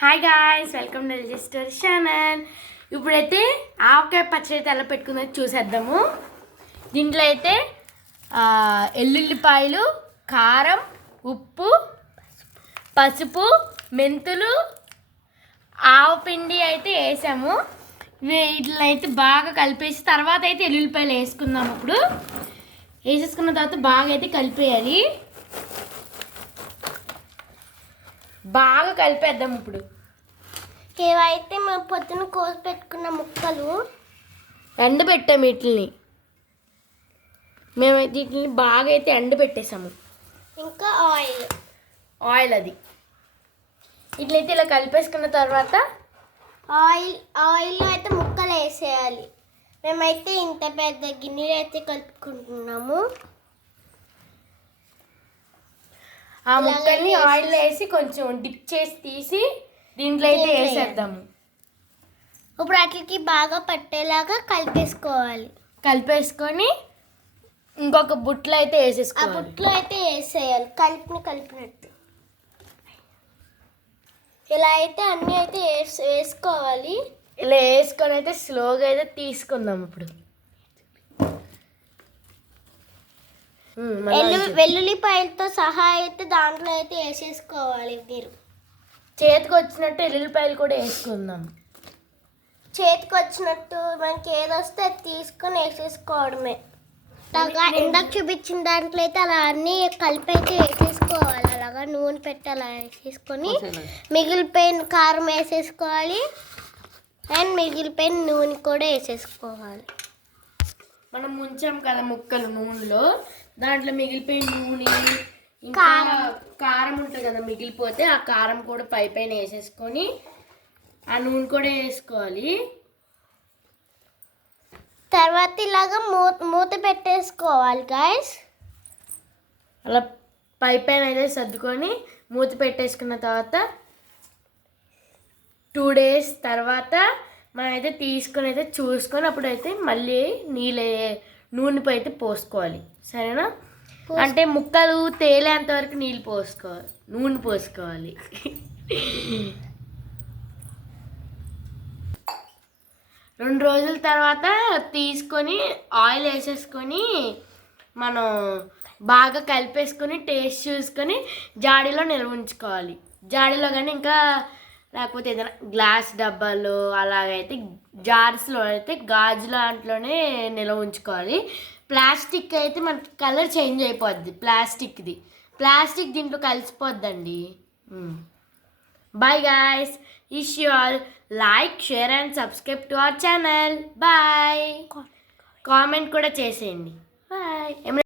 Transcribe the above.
Hi guys, welcome to register channel. ఇప్పుడైతే ఆవకాయ పచ్చడి ఎలా పెట్టుకుందో చూసేద్దాము. దీంట్లో అయితే ఎల్లుల్లిపాయలు, కారం, ఉప్పు, పసుపు, మెంతులు, ఆవపిండి అయితే వేసాము. వీటిని అయితే బాగా కలిపేసి తర్వాత అయితే ఎల్లుల్లిపాయలు వేసుకుందాము. ఇప్పుడు వేసేసుకున్న తర్వాత బాగా అయితే కలిపేయాలి. బాగా కలిపేద్దాం. ఇప్పుడు ఏవైతే మేము పొద్దున కోసి పెట్టుకున్న ముక్కలు ఎండబెట్టాము. వీటిని మేము వీటిని బాగా అయితే ఎండబెట్టేసాము. ఇంకా ఆయిల్ అది ఇట్లయితే ఇలా కలిపేసుకున్న తర్వాత ఆయిల్లో అయితే ముక్కలు వేసేయాలి. మేమైతే ఇంత పెద్ద గిన్నెలు అయితే కలుపుకుంటున్నాము. ఆ ముక్కల్ని ఆయిల్ వేసి కొంచెం డిప్ చేసి తీసి దీంట్లో అయితే వేసేద్దాము. ఇప్పుడు వాటికి బాగా పట్టేలాగా కలిపేసుకొని ఇంకొక బుట్టలో అయితే వేసేసుకోవాలి. ఆ బుట్టలో అయితే వేసేయాలి కలిపినట్టు. ఇలా అయితే అన్నీ అయితే వేసుకోవాలి. ఇలా వేసుకొని అయితే స్లోగా అయితే తీసుకుందాం. ఇప్పుడు వెల్లుల్లిపాయలతో సహా అయితే దాంట్లో అయితే వేసేసుకోవాలి. మీరు చేతికి వచ్చినట్టు ఎల్లుల్లిపాయలు కూడా వేసుకుందాం. చేతికి వచ్చినట్టు మనకి ఏదొస్తే అది తీసుకొని వేసేసుకోవడమే. ఇందాక చూపించిన దాంట్లో అయితే అలా అన్నీ కలిపి అయితే వేసేసుకోవాలి. అలాగా నూనె పెట్టి అలా వేసేసుకొని మిగిలిపోయిన కారం వేసేసుకోవాలి అండ్ మిగిలిపోయిన నూనె కూడా వేసేసుకోవాలి. మనం ముంచాం కదా ముక్కలు నూనెలో, దాంట్లో మిగిలిపోయిన నూనె ఇంకా కారం ఉంటుంది కదా, మిగిలిపోతే ఆ కారం కూడా పైన వేసేసుకొని ఆ నూనె కూడా వేసుకోవాలి. తర్వాత ఇలాగా మూత పెట్టేసుకోవాలి గాయస్. అలా పైన అయితే సర్దుకొని మూత పెట్టేసుకున్న తర్వాత 2 days తర్వాత మనం అయితే తీసుకొని అయితే చూసుకొని అప్పుడైతే మళ్ళీ నూనెపై అయితే పోసుకోవాలి. సరేనా? అంటే ముక్కలు తేలేంత వరకు నూనె పోసుకోవాలి. 2 రోజుల తర్వాత తీసుకొని ఆయిల్ వేసేసుకొని మనం బాగా కలిపేసుకొని టేస్ట్ చూసుకొని జాడీలో నిల్వ ఉంచుకోవాలి. జాడీలో కానీ ఇంకా లేకపోతే ఏదైనా గ్లాస్ డబ్బాలు అలాగైతే జార్స్లో అయితే గాజు దాంట్లోనే నిల్వ ఉంచుకోవాలి. ప్లాస్టిక్ అయితే మనకి కలర్ చేంజ్ అయిపోద్ది. ప్లాస్టిక్ దీంట్లో కలిసిపోద్దండి. Bye guys, wish you all like, share and subscribe to our channel. Bye. Comment కూడా చేసేయండి. బాయ్.